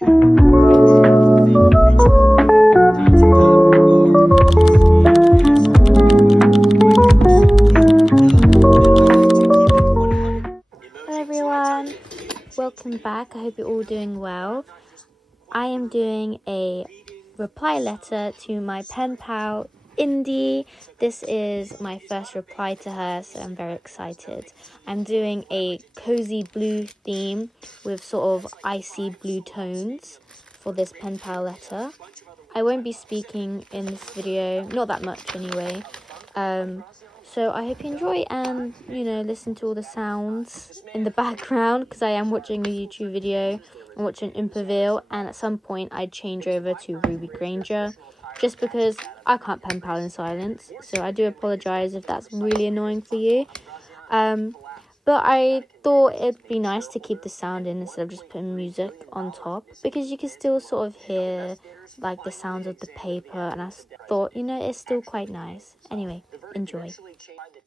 Hello everyone, welcome back. I hope you're all doing well. I am doing a reply letter to my Penpal Indie. This is my first reply to her, so I'm very excited. I'm doing a cozy blue theme with sort of icy blue tones for this Penpal letter. I won't be speaking in this video, not that much anyway. So I hope you enjoy and, listen to all the sounds in the background because I am watching a YouTube video. I'm watching Imperville, and at some point I'd change over to Ruby Granger just because I can't pen pal in silence. So I do apologise if that's really annoying for you. But I thought it'd be nice to keep the sound in instead of just putting music on top because you can still sort of hear like the sounds of the paper, and I thought, it's still quite nice. Anyway, enjoy.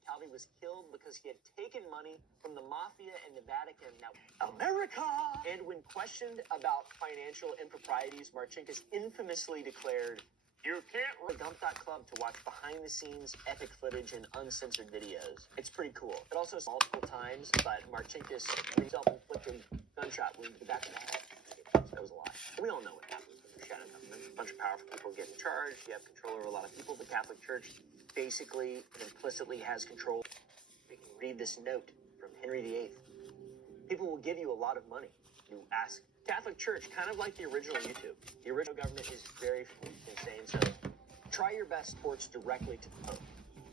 Calvi was killed because he had taken money from the mafia and the Vatican. Now, America! And when questioned about financial improprieties, Marcinkus infamously declared, "You can't dump.club to watch behind-the-scenes epic footage and uncensored videos." It's pretty cool. It also multiple times, but Marcinkus self-inflicted gunshot wound to the back of the head. That was a lie. We all know what happens when you're shadow government. A bunch of powerful people get in charge. You have control over a lot of people. The Catholic Church basically and implicitly has control. We can read this note from Henry VIII. People will give you a lot of money. You ask. Catholic Church, kind of like the original YouTube. The original government is very insane, so try your best reports directly to the Pope,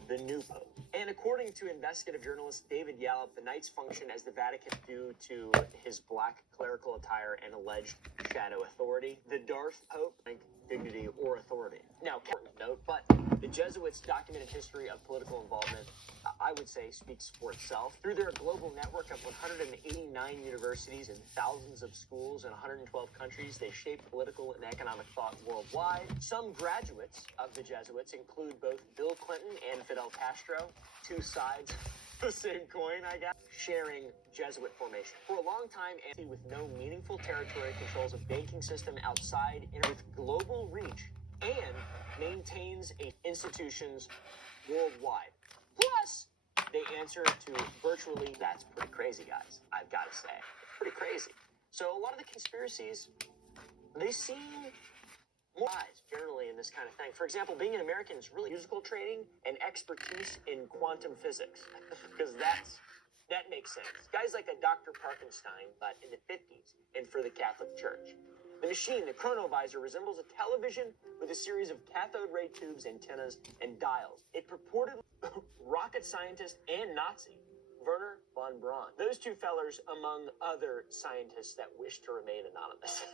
the new Pope. And according to investigative journalist David Yallop, the Knights function as the Vatican due to his black clerical attire and alleged shadow authority. The Darth Pope, like dignity or authority. Now, note, but the Jesuits' documented history of political involvement, I would say, speaks for itself. Through their global network of 189 universities and thousands of schools in 112 countries, they shape political and economic thought worldwide. Some graduates of the Jesuits include both Bill Clinton and Fidel Castro, two sides of the same coin, I guess, sharing Jesuit formation. For a long time, and with no meaningful territory, controls a banking system outside with global reach and maintains institutions worldwide. Plus, they answer to virtually, that's pretty crazy, guys. I've got to say, pretty crazy. So a lot of the conspiracies, they seem more eyes generally in this kind of thing. For example, being an American is really musical training and expertise in quantum physics, because that makes sense. Guys like a Dr. Parkenstein, but in the 50s, and for the Catholic Church. The machine, the chronovisor, resembles a television with a series of cathode ray tubes, antennas, and dials. It purportedly rocket scientist and Nazi Werner von Braun. Those two fellers, among other scientists that wish to remain anonymous.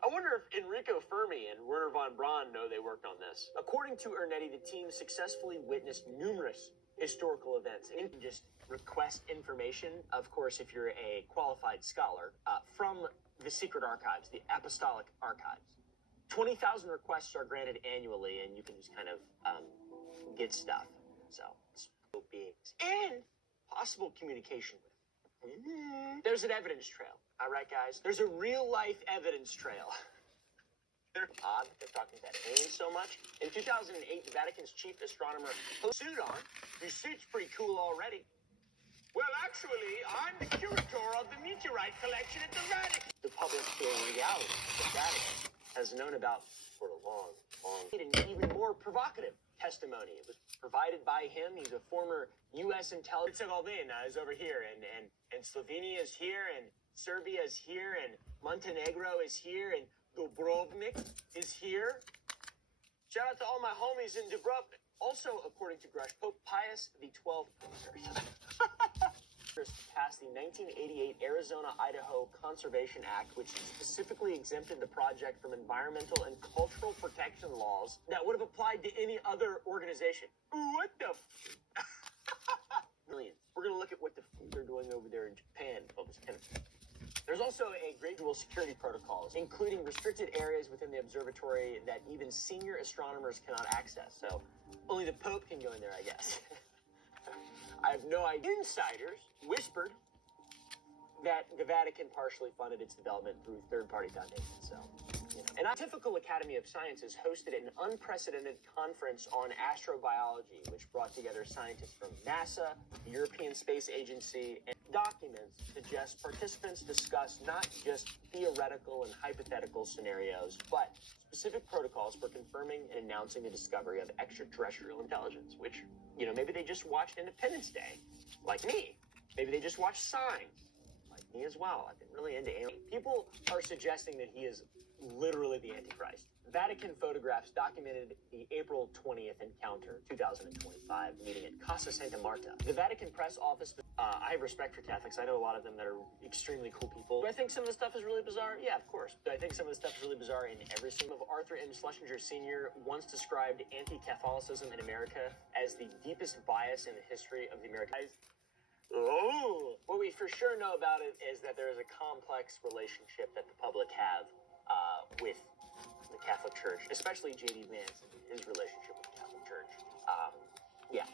I wonder if Enrico Fermi and Werner von Braun know they worked on this. According to Ernetti, the team successfully witnessed numerous historical events. And you can just request information, of course, if you're a qualified scholar, from the secret archives, the apostolic archives. 20,000 requests are granted annually, and you can just kind of get stuff. So, beings and possible communication with. There's an evidence trail. All right, guys. There's a real-life evidence trail. They're odd. They're talking about aliens so much. In 2008, the Vatican's chief astronomer sued on. Your suit's pretty cool already. Well, actually, I'm the curator of the meteorite collection at the Vatican. The public reality the Vatican has known about for a long. And even more provocative testimony. It was provided by him. He's a former U.S. intelligence. Herzegovina is over here, and Slovenia is here, and Serbia is here, and Montenegro is here, and Dubrovnik is here. Shout out to all my homies in Dubrovnik. Also, according to Grush, Pope Pius XII passed the 1988 Arizona-Idaho Conservation Act, which specifically exempted the project from environmental and cultural protection laws that would have applied to any other organization. What the millions. We're going to look at what the they're doing over there in Japan. There's also a gradual security protocols, including restricted areas within the observatory that even senior astronomers cannot access. So only the Pope can go in there, I guess. I have no idea. Insiders whispered that the Vatican partially funded its development through third-party foundations. So, And our typical Academy of Sciences hosted an unprecedented conference on astrobiology, which brought together scientists from NASA, the European Space Agency, and documents suggest participants discuss not just theoretical and hypothetical scenarios, but specific protocols for confirming and announcing the discovery of extraterrestrial intelligence, which, maybe they just watched Independence Day, like me. Maybe they just watched Signs, like me as well. I've been really into aliens. People are suggesting that he is literally the Antichrist. Vatican photographs documented the April 20th encounter, 2025, meeting at Casa Santa Marta. The Vatican press office, I have respect for Catholics. I know a lot of them that are extremely cool people. Do I think some of the stuff is really bizarre? Yeah, of course. Do I think some of the stuff is really bizarre in every single of Arthur M. Schlesinger Sr. once described anti-Catholicism in America as the deepest bias in the history of the American. Oh, what we for sure know about it is that there is a complex relationship that the public have with the Catholic Church, especially J.D. Vance and his relationship with the Catholic Church. Yeah.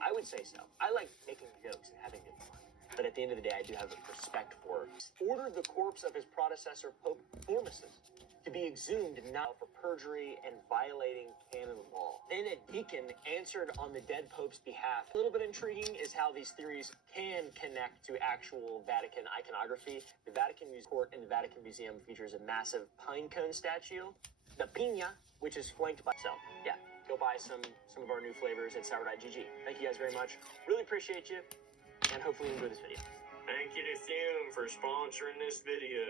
I would say so. I like making jokes and having good fun. But at the end of the day, I do have respect for ordered the corpse of his predecessor, Pope Formosus, to be exhumed now for perjury and violating canon law. Then a deacon answered on the dead pope's behalf. A little bit intriguing is how these theories can connect to actual Vatican iconography. The Vatican Court in the Vatican Museum features a massive pine cone statue, the Pina, which is flanked by... So, yeah, go buy some of our new flavors at sour.gg. Thank you guys very much. Really appreciate you, and hopefully you enjoy this video. Thank you to Fume for sponsoring this video.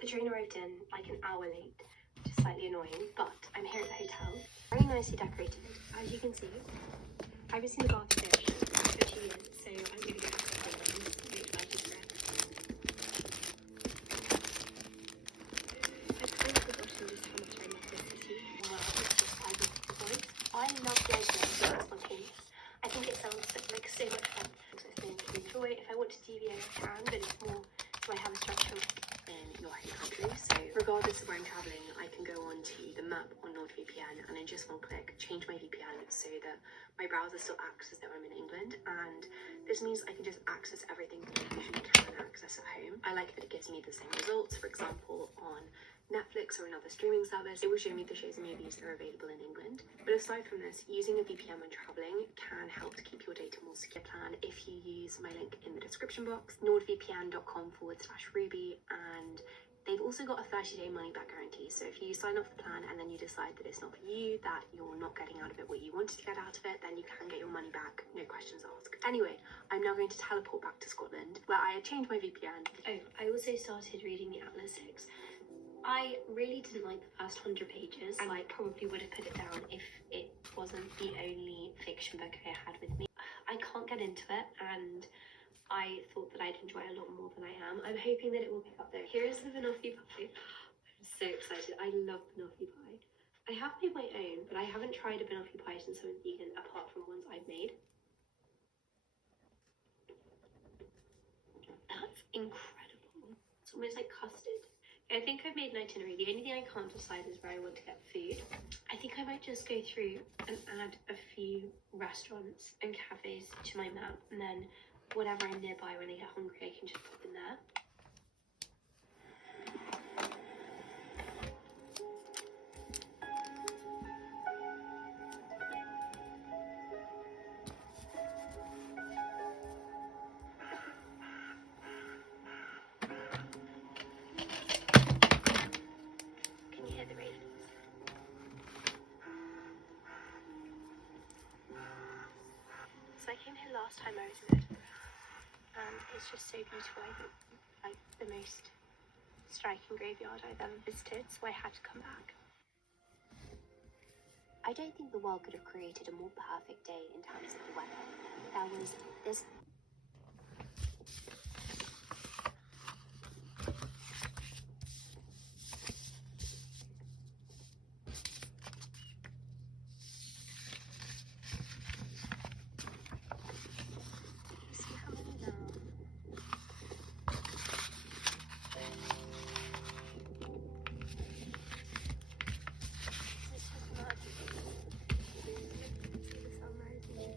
The train arrived in like an hour late, which is slightly annoying, but I'm here at the hotel. Very nicely decorated, as you can see. I haven't seen a bath fish for 2 years, so I'm going to get a couple of them to make life easier. I've kind of forgotten just how much I love this city. Well, it's just I love the voice. I love the idea of being spontaneous. I think it sounds like so much fun. So it's been to enjoy. If I want to deviate, I can, but it's more, do I have a structure in your home country? So regardless of where I'm traveling, I can go onto the map on NordVPN and in just one click change my VPN so that my browser still acts as though I'm in England, and this means I can just access everything that I usually can access at home. I like that it gives me the same results. For example, on Netflix or another streaming service, it will show me the shows and movies that are available in England. But aside from this, using a VPN when traveling can help to keep your data more secure. Plan if you use my link in the description box, nordvpn.com/Ruby, and they've also got a 30-day money-back guarantee. So if you sign off the plan and then you decide that it's not for you, that you're not getting out of it what you wanted to get out of it, then you can get your money back, no questions asked. Anyway, I'm now going to teleport back to Scotland, where I had changed my VPN. Oh, I also started reading the Atlas 6. I really didn't like the first 100 pages, and I probably would have put it down if it wasn't the only fiction book I had with me. I can't get into it, and I thought that I'd enjoy it a lot more than I am. I'm hoping that it will pick up though. Here is the banoffee pie. I'm so excited. I love banoffee pie. I have made my own, but I haven't tried a banoffee pie since I was vegan, apart from ones I've made. That's incredible. It's almost like custard. I think I've made an itinerary. The only thing I can't decide is where I want to get food. I think I might just go through and add a few restaurants and cafes to my map, and then whatever I'm nearby when I get hungry, I can just pop in there. Can you hear the ravens? So I came here last time I was in Edinburgh, and it's just so beautiful. I think like the most striking graveyard I've ever visited, so I had to come back. I don't think the world could have created a more perfect day in terms of the weather. There was this See how many now? It's like magic. See the sun rising.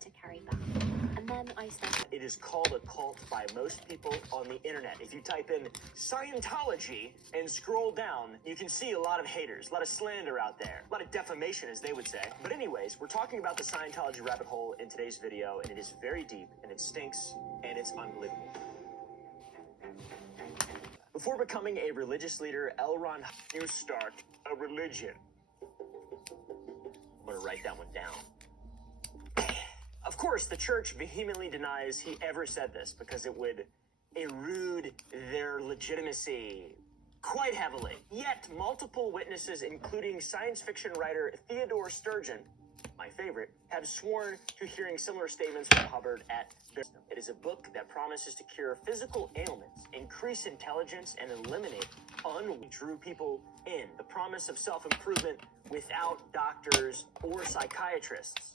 to carry back. And then I started It is called a cult by most people on the internet. If you type in Scientology and scroll down, you can see a lot of haters, a lot of slander out there, a lot of defamation, as they would say. But anyways, we're talking about the Scientology rabbit hole in today's video, and it is very deep, and it stinks, and it's unbelievable. Before becoming a religious leader, L. Ron Hubbard start a religion. I'm gonna write that one down. Of course, the church vehemently denies he ever said this because it would erode their legitimacy quite heavily. Yet, multiple witnesses, including science fiction writer Theodore Sturgeon, my favorite, have sworn to hearing similar statements from Hubbard at Wisdom. It is a book that promises to cure physical ailments, increase intelligence, and eliminate drew people in. The promise of self-improvement without doctors or psychiatrists.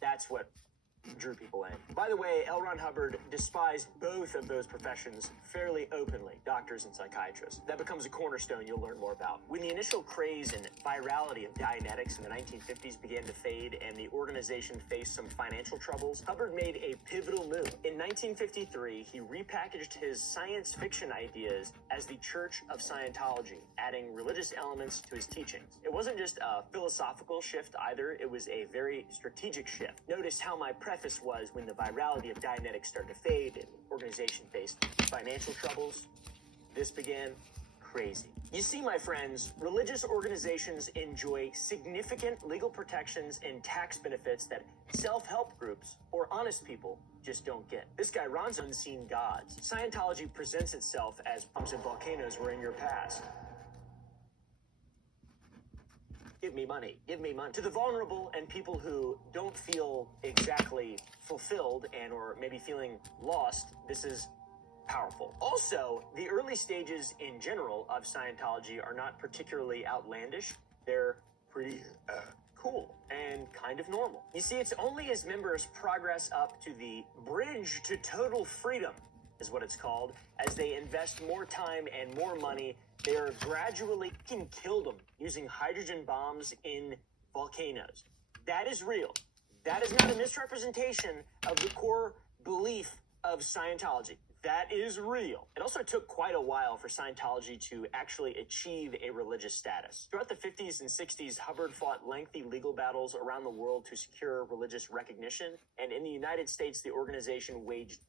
That's what drew people in. By the way, L. Ron Hubbard despised both of those professions fairly openly, doctors and psychiatrists. That becomes a cornerstone you'll learn more about. When the initial craze and virality of Dianetics in the 1950s began to fade and the organization faced some financial troubles, Hubbard made a pivotal move. In 1953, he repackaged his science fiction ideas as the Church of Scientology, adding religious elements to his teachings. It wasn't just a philosophical shift either, it was a very strategic shift. Notice how my preface was when the virality of Dianetics started to fade and the organization faced financial troubles. This began crazy. You see, my friends, religious organizations enjoy significant legal protections and tax benefits that self-help groups or honest people just don't get. This guy, Ron's unseen gods. Scientology presents itself as bombs and volcanoes were in your past. Give me money, give me money. To the vulnerable and people who don't feel exactly fulfilled and or maybe feeling lost, this is powerful. Also, the early stages in general of Scientology are not particularly outlandish. They're pretty cool and kind of normal. You see, it's only as members progress up to the bridge to total freedom, is what it's called, as they invest more time and more money, they are gradually killed them using hydrogen bombs in volcanoes. That is real. That is not a misrepresentation of the core belief of Scientology. That is real. It also took quite a while for Scientology to actually achieve a religious status. Throughout the 50s and 60s, Hubbard fought lengthy legal battles around the world to secure religious recognition, and in the United States, the organization waged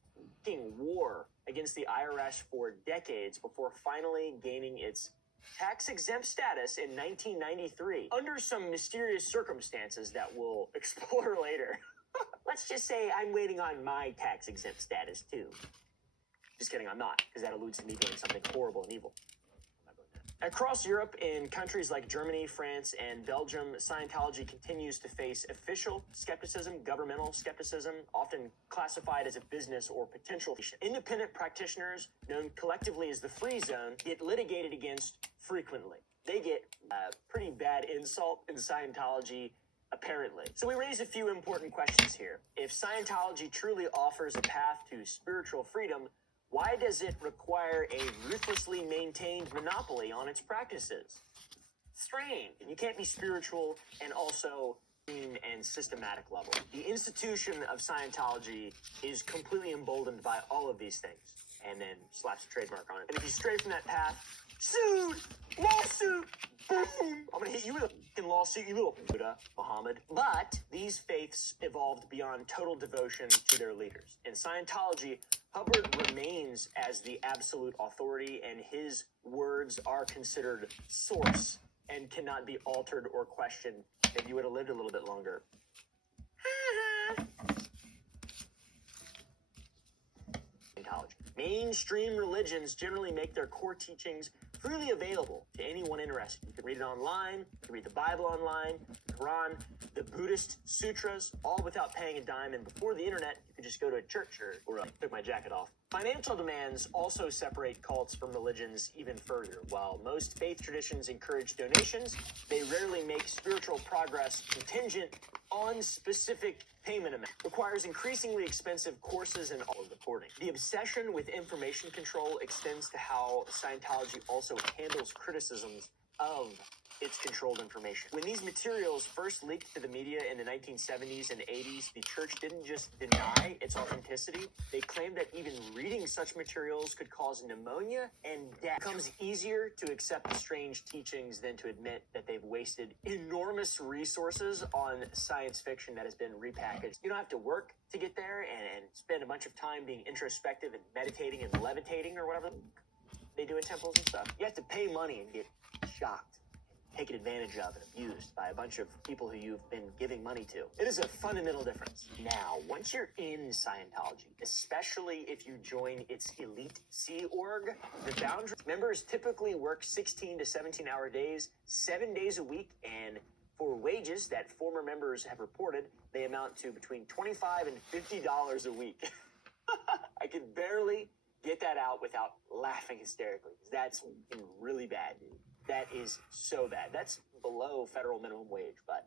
war against the IRS for decades before finally gaining its tax-exempt status in 1993 under some mysterious circumstances that we'll explore later. Let's just say I'm waiting on my tax-exempt status too. Just kidding, I'm not, because that alludes to me doing something horrible and evil. Across Europe, in countries like Germany, France, and Belgium, Scientology continues to face official skepticism, governmental skepticism, often classified as a business or potential. Independent practitioners, known collectively as the Free Zone, get litigated against frequently. They get a pretty bad insult in Scientology, apparently. So we raise a few important questions here. If Scientology truly offers a path to spiritual freedom, why does it require a ruthlessly maintained monopoly on its practices? Strange. You can't be spiritual and also and systematic level. The institution of Scientology is completely emboldened by all of these things. and then slaps a trademark on it. And if you stray from that path, sued, lawsuit, boom, I'm gonna hit you with a fucking lawsuit, you little Buddha, Muhammad. But these faiths evolved beyond total devotion to their leaders. In Scientology, Hubbard remains as the absolute authority, and his words are considered source and cannot be altered or questioned. If you would have lived a little bit longer. Scientology. Mainstream religions generally make their core teachings freely available to anyone interested. You can read it online, you can read the Bible online, the Quran, the Buddhist sutras, all without paying a dime. And before the internet, you could just go to a church or took my jacket off. Financial demands also separate cults from religions even further. While most faith traditions encourage donations, they rarely make spiritual progress contingent on specific payment amount. Requires increasingly expensive courses and all reporting. The obsession with information control extends to how Scientology also handles criticisms of its controlled information. When these materials first leaked to the media in the 1970s and 80s, the church didn't just deny its authenticity, they claimed that even reading such materials could cause pneumonia and death. It becomes easier to accept the strange teachings than to admit that they've wasted enormous resources on science fiction that has been repackaged. You don't have to work to get there and spend a bunch of time being introspective and meditating and levitating or whatever they do in temples and stuff. You have to pay money and get shocked, taken advantage of, and abused by a bunch of people who you've been giving money to. It is a fundamental difference. Now, once you're in Scientology, especially if you join its elite Sea Org, the boundary members typically work 16 to 17-hour days, 7 days a week, and for wages that former members have reported, they amount to between $25 and $50 a week. I could barely get that out without laughing hysterically. That's really bad, dude. That is so bad. That's below federal minimum wage, but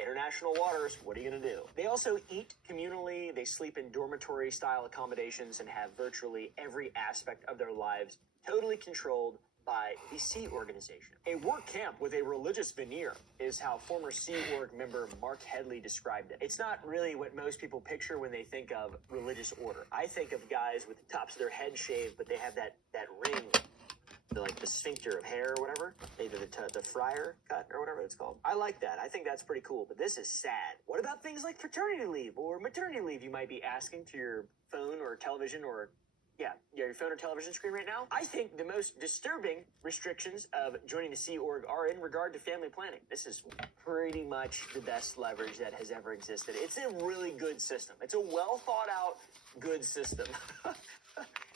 international waters, what are you going to do? They also eat communally. They sleep in dormitory-style accommodations and have virtually every aspect of their lives totally controlled by the Sea Organization. A work camp with a religious veneer is how former Sea Org member Mark Headley described it. It's not really what most people picture when they think of religious order. I think of guys with the tops of their head shaved, but they have that ring, the sphincter of hair or whatever, maybe the friar cut or whatever it's called. I like that. I think that's pretty cool, but this is sad. What about things like fraternity leave or maternity leave, you might be asking to your phone or television or your phone or television screen right now? I think the most disturbing restrictions of joining the Sea Org are in regard to family planning. This is pretty much the best leverage that has ever existed. It's a really good system. It's a well thought out, good system.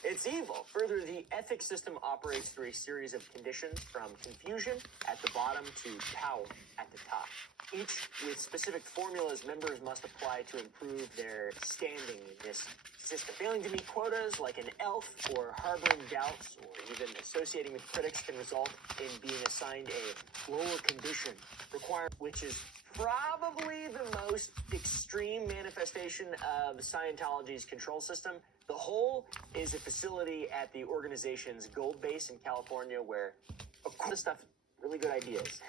It's evil. Further, the ethics system operates through a series of conditions from confusion at the bottom to power at the top. Each with specific formulas members must apply to improve their standing in this system. Failing to meet quotas like an elf or harboring doubts or even associating with critics can result in being assigned a lower condition requirement, which is probably the most extreme manifestation of Scientology's control system. The whole is a facility at the organization's Gold Base in California where, of course, stuff, really good ideas.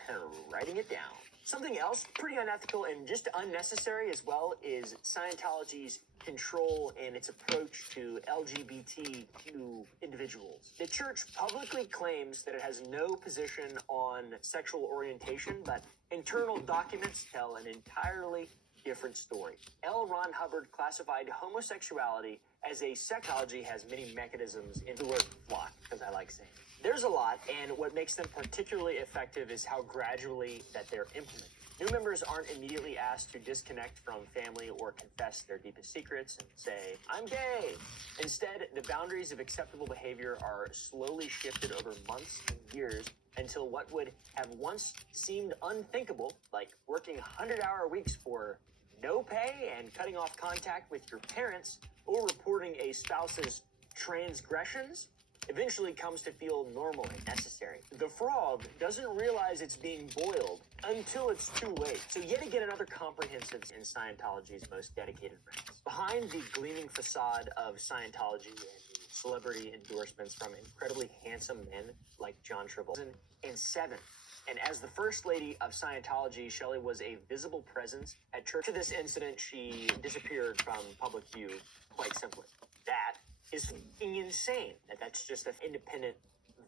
Writing it down. Something else pretty unethical and just unnecessary as well is Scientology's control and its approach to LGBTQ individuals. The church publicly claims that it has no position on sexual orientation, but internal documents tell an entirely different story. L. Ron Hubbard classified homosexuality as a sexology has many mechanisms in the word flock, because I like saying it. There's a lot, and what makes them particularly effective is how gradually that they're implemented. New members aren't immediately asked to disconnect from family or confess their deepest secrets and say, I'm gay. Instead, the boundaries of acceptable behavior are slowly shifted over months and years until what would have once seemed unthinkable, like working 100-hour weeks for no pay and cutting off contact with your parents or reporting a spouse's transgressions, eventually comes to feel normal and necessary. The frog doesn't realize it's being boiled until it's too late. So yet again, another comprehensive in Scientology's most dedicated ranks. Behind the gleaming facade of Scientology and the celebrity endorsements from incredibly handsome men like John Travolta and Seven. And as the first lady of Scientology, Shelley was a visible presence at church. To this incident, she disappeared from public view quite simply. That is fucking insane. That's just the independent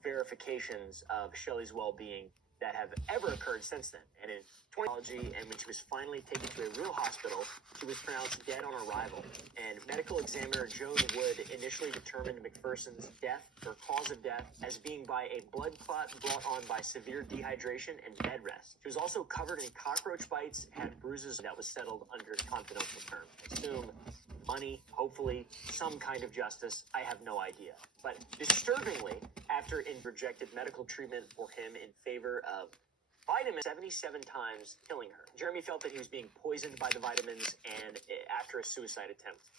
verifications of Shelley's well-being that have ever occurred since then. And in 2020, and when she was finally taken to a real hospital, she was pronounced dead on arrival. And medical examiner Joan Wood initially determined McPherson's death, or cause of death, as being by a blood clot brought on by severe dehydration and bed rest. She was also covered in cockroach bites, had bruises that was settled under confidential terms. I assume money, hopefully some kind of justice. I have no idea. But disturbingly, after rejected medical treatment for him in favor of vitamins 77 times, killing her. Jeremy felt that he was being poisoned by the vitamins, and after a suicide attempt,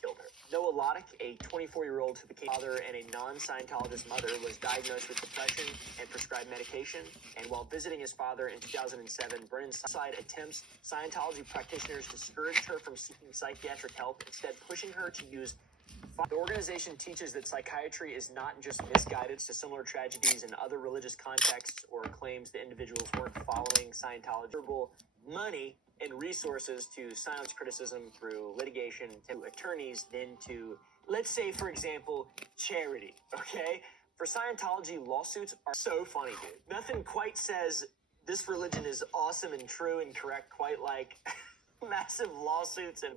killed her. Noah Loddick, a 24-year-old who became father and a non-Scientologist mother, was diagnosed with depression and prescribed medication. And while visiting his father in 2007, Brennan's suicide attempts, Scientology practitioners discouraged her from seeking psychiatric help, instead pushing her to use. The organization teaches that psychiatry is not just misguided to similar tragedies in other religious contexts, or claims that individuals weren't following Scientology. Money and resources to silence criticism through litigation, to attorneys, then to, let's say, for example, charity, okay? For Scientology, lawsuits are so funny, dude. Nothing quite says this religion is awesome and true and correct quite like massive lawsuits and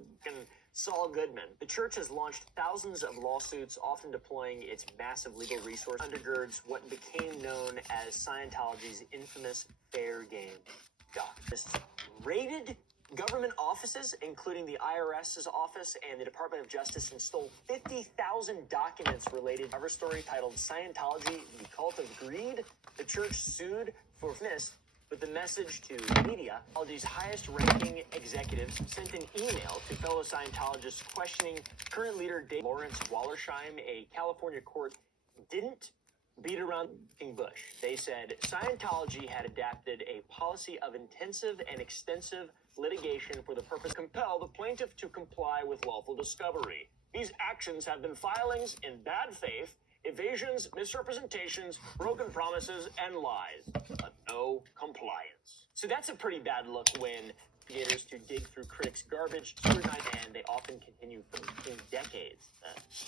Saul Goodman. The church has launched thousands of lawsuits, often deploying its massive legal resources, undergirds what became known as Scientology's infamous fair game doctrine. Raided government offices, including the IRS's office and the Department of Justice, and stole 50,000 documents related to a cover story titled Scientology, the Cult of Greed. The church sued for this, with the message to media. Scientology's highest-ranking executives sent an email to fellow Scientologists questioning current leader Dave Lawrence Wallersheim. A California court didn't beat around the bush. They said Scientology had adapted a policy of intensive and extensive litigation for the purpose to compel the plaintiff to comply with lawful discovery. These actions have been filings in bad faith, evasions, misrepresentations, broken promises, and lies, but no compliance. So that's a pretty bad look when investigators to dig through critics' garbage, scrutinize, and they often continue for decades.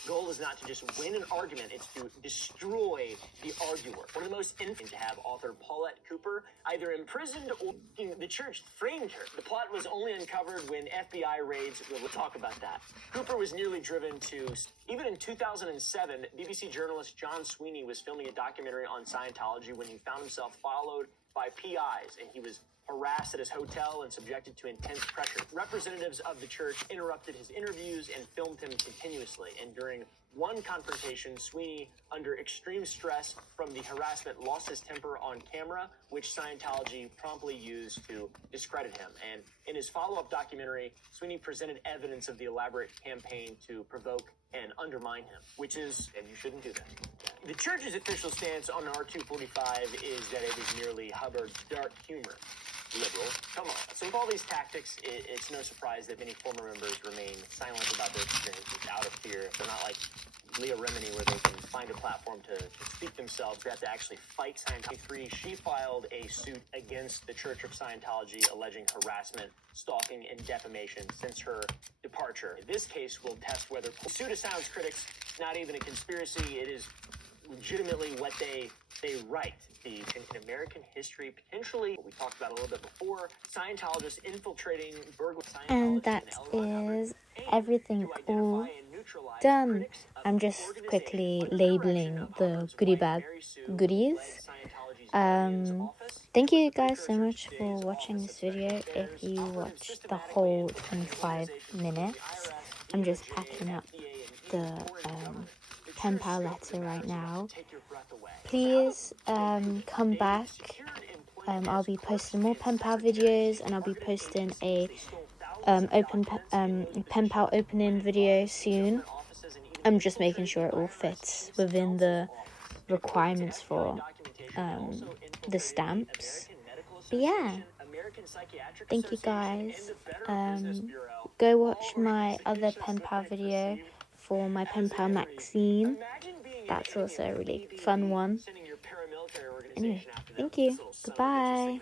The goal is not to just win an argument, it's to destroy the arguer. One of the most interesting to have author Paulette Cooper either imprisoned or the church framed her. The plot was only uncovered when FBI raids. We'll talk about that. Cooper was nearly driven to. Even in 2007, BBC journalist John Sweeney was filming a documentary on Scientology when he found himself followed by PIs, and he was harassed at his hotel and subjected to intense pressure. Representatives of the church interrupted his interviews and filmed him continuously. And during one confrontation, Sweeney, under extreme stress from the harassment, lost his temper on camera, which Scientology promptly used to discredit him. And in his follow-up documentary, Sweeney presented evidence of the elaborate campaign to provoke and undermine him, which is, and you shouldn't do that. The church's official stance on R245 is that it is merely Hubbard's dark humor. Liberal. Come on. So with all these tactics, it's no surprise that many former members remain silent about their experiences out of fear. They're not like Leah Remini, where they can find a platform to speak themselves. They have to actually fight Scientology. She filed a suit against the Church of Scientology alleging harassment, stalking, and defamation since her departure. This case will test whether pseudo-science critics, not even a conspiracy, it is legitimately what they write. In American history, potentially, what we talked about a little bit before, Scientologists infiltrating and that is everything all done. I'm just quickly labeling the goodie bag goodies. Thank you guys so much for watching this video. If you watched the whole 25 minutes, I'm just packing up the Penpal letter right now. Please come back. I'll be posting more Penpal videos, and I'll be posting a Penpal opening video soon. I'm just making sure it all fits within the requirements for the stamps. But yeah, thank you guys. Go watch my other Penpal video for my Penpal magazine. That's also a really fun one. Anyway, thank you. Goodbye.